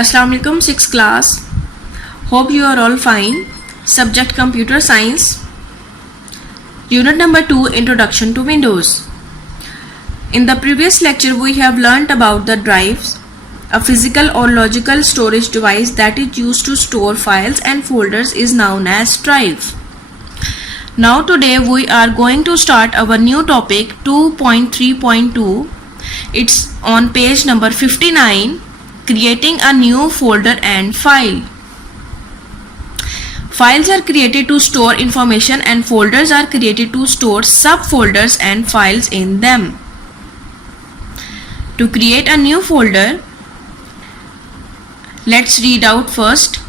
Assalamu alaikum 6th class. Hope you are all fine. Subject Computer Science. Unit number 2, Introduction to Windows. In the previous lecture we have learnt about the drives, a physical or logical storage device that is used to store files and folders is known as drive. Now today we are going to start our new topic 2.3.2. It's on page number 59, creating a new folder and file. Files are created to store information and folders are created to store subfolders and files in them. To create a new folder, let's read out first.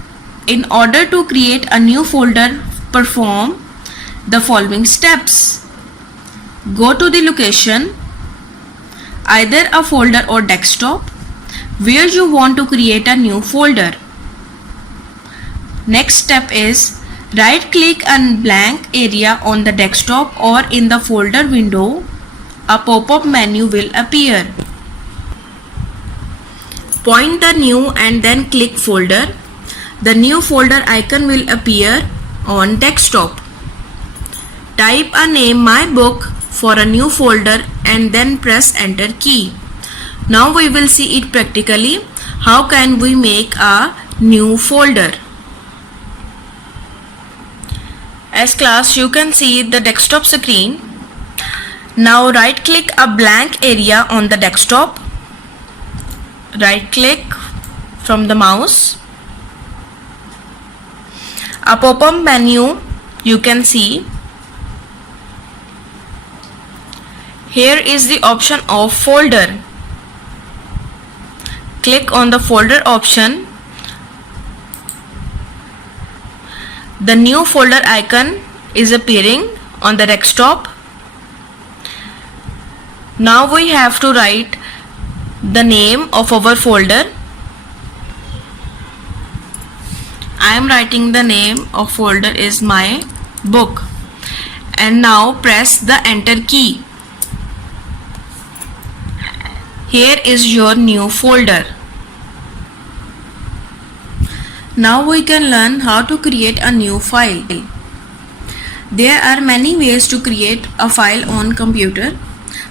In order to create a new folder, perform the following steps. Go to the location, either a folder or desktop, where you want to create a new folder. Next step is right click on blank area on the desktop or in the folder window. A pop-up menu will appear. Point the new and then click folder. The new folder icon will appear on desktop. Type a name My Book for a new folder and then press enter key. Now we will see it practically. How can we make a new folder? As class, you can see the desktop screen. Now right click a blank area on the desktop. Right click from the mouse. A pop-up menu you can see. Here is the option of folder. Click on the folder option. The new folder icon is appearing on the desktop. Now we have to write the name of our folder. I am writing the name of folder is My Book. And now press the enter key. Here is your new folder. Now we can learn how to create a new file. There are many ways to create a file on computer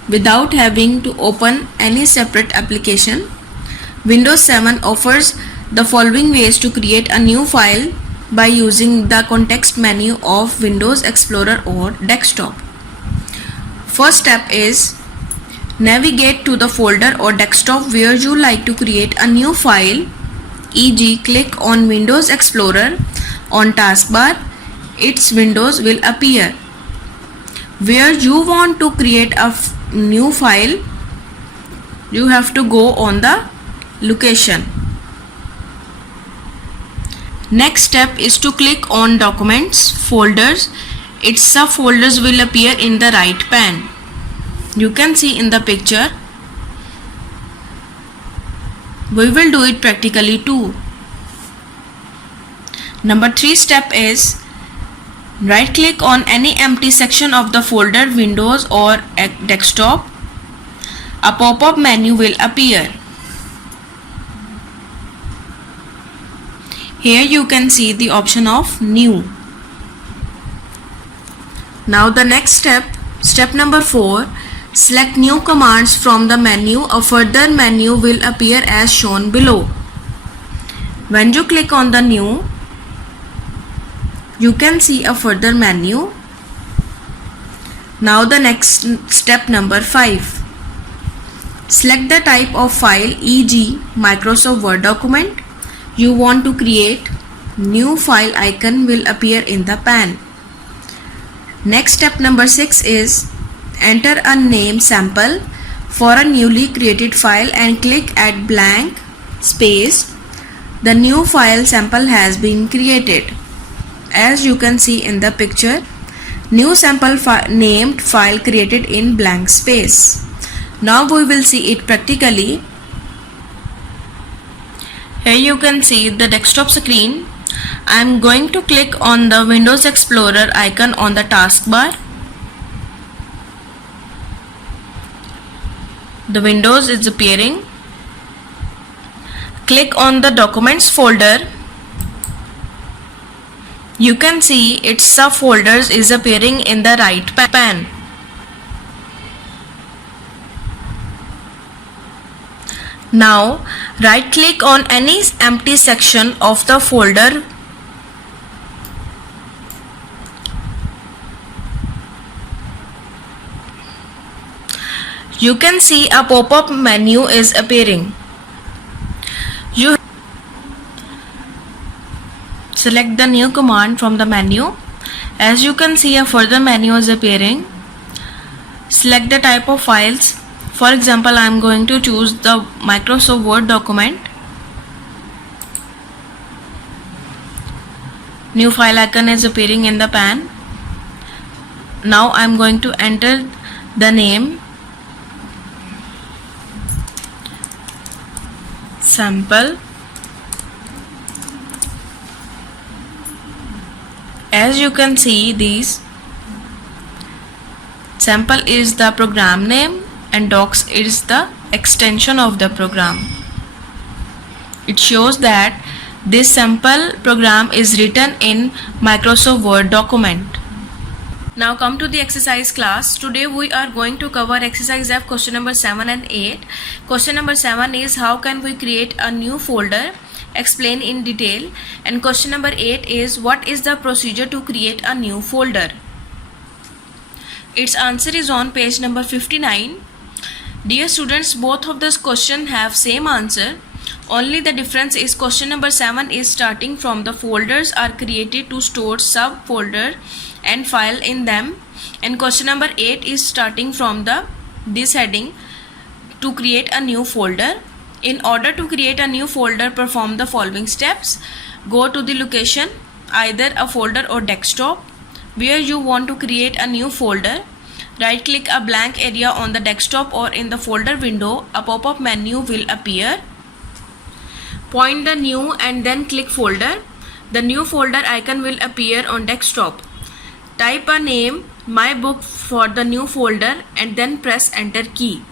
without having to open any separate application. Windows 7 offers the following ways to create a new file by using the context menu of Windows Explorer or desktop. First step is navigate to the folder or desktop where you like to create a new file, e.g. click on Windows Explorer on taskbar. Its windows will appear. Where you want to create a new file, you have to go on the location. Next step is to click on Documents, Folders. Its subfolders will appear in the right pane. You can see in the picture. We will do it practically too. Number 3 step is right click on any empty section of the folder, Windows or desktop. A pop-up menu will appear. Here you can see the option of New. Now the next step, step number 4. Select new commands from the menu. A further menu will appear as shown below. When you click on the new, you can see a further menu. Now the next step number 5. Select the type of file, e.g. Microsoft Word document you want to create. New file icon will appear in the pane. Next step number 6 is enter a name sample for a newly created file and click at blank space. The new file sample has been created. As you can see in the picture, new sample named file created in blank space. Now we will see it practically. Here you can see the desktop screen. I am going to click on the Windows Explorer icon on the taskbar. The windows is appearing. Click on the Documents folder. You can see its subfolders is appearing in the right pane. Now right click on any empty section of the folder. You can see a pop-up menu is appearing. You select the new command from the menu. As you can see, a further menu is appearing. Select the type of files. For example, I am going to choose the Microsoft Word document. New file icon is appearing in the pane. Now I am going to enter the name sample. As you can see, these sample is the program name and docs is the extension of the program. It shows that this sample program is written in Microsoft Word document. Now come to the exercise class. Today we are going to cover exercise F question number 7 and 8. Question number 7 is how can we create a new folder? Explain in detail. And question number 8 is what is the procedure to create a new folder? Its answer is on page number 59. Dear students, both of this question have same answer. Only the difference is question number 7 is starting from the folders are created to store subfolder and file in them, and question number 8 is starting from this heading to create a new folder. In order to create a new folder, perform the following steps. Go to the location, either a folder or desktop, where you want to create a new folder. Right click a blank area on the desktop or in the folder window. A pop-up menu will appear. Point the new and then click folder. The new folder icon will appear on desktop. Type a name, my book, for the new folder and then press enter key.